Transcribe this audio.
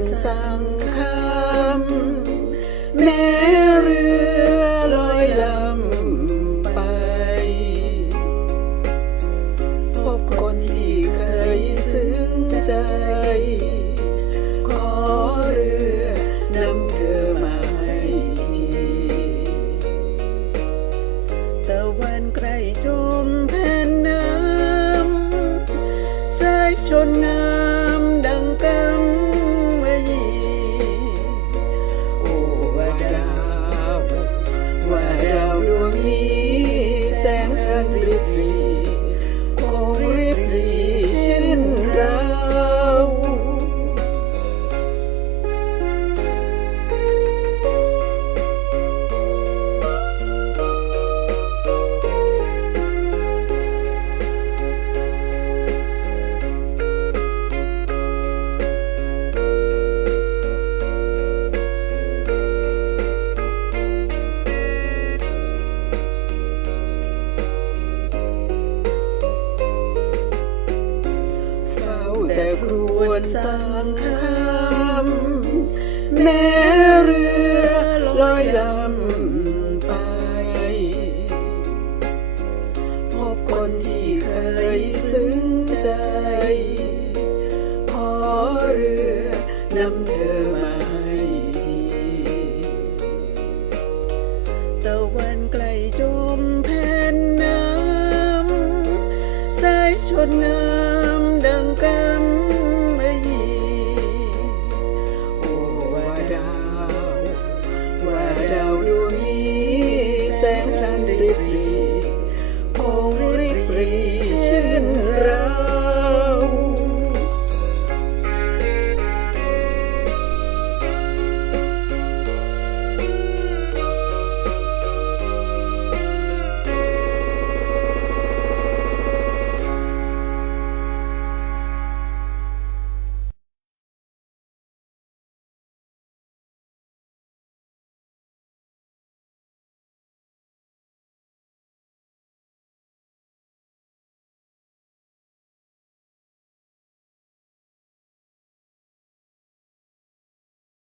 นสังคำแม้เรือลอยลำไป พบคนที่เคยซึ้งใจ รวญสังคำแม้เรือลอยลำไป พบคนที่เคยซึ้งใจ ขอเรือนำเธอมาให้ทีตะวันไกลจมแผ่นน้ำสายชนงา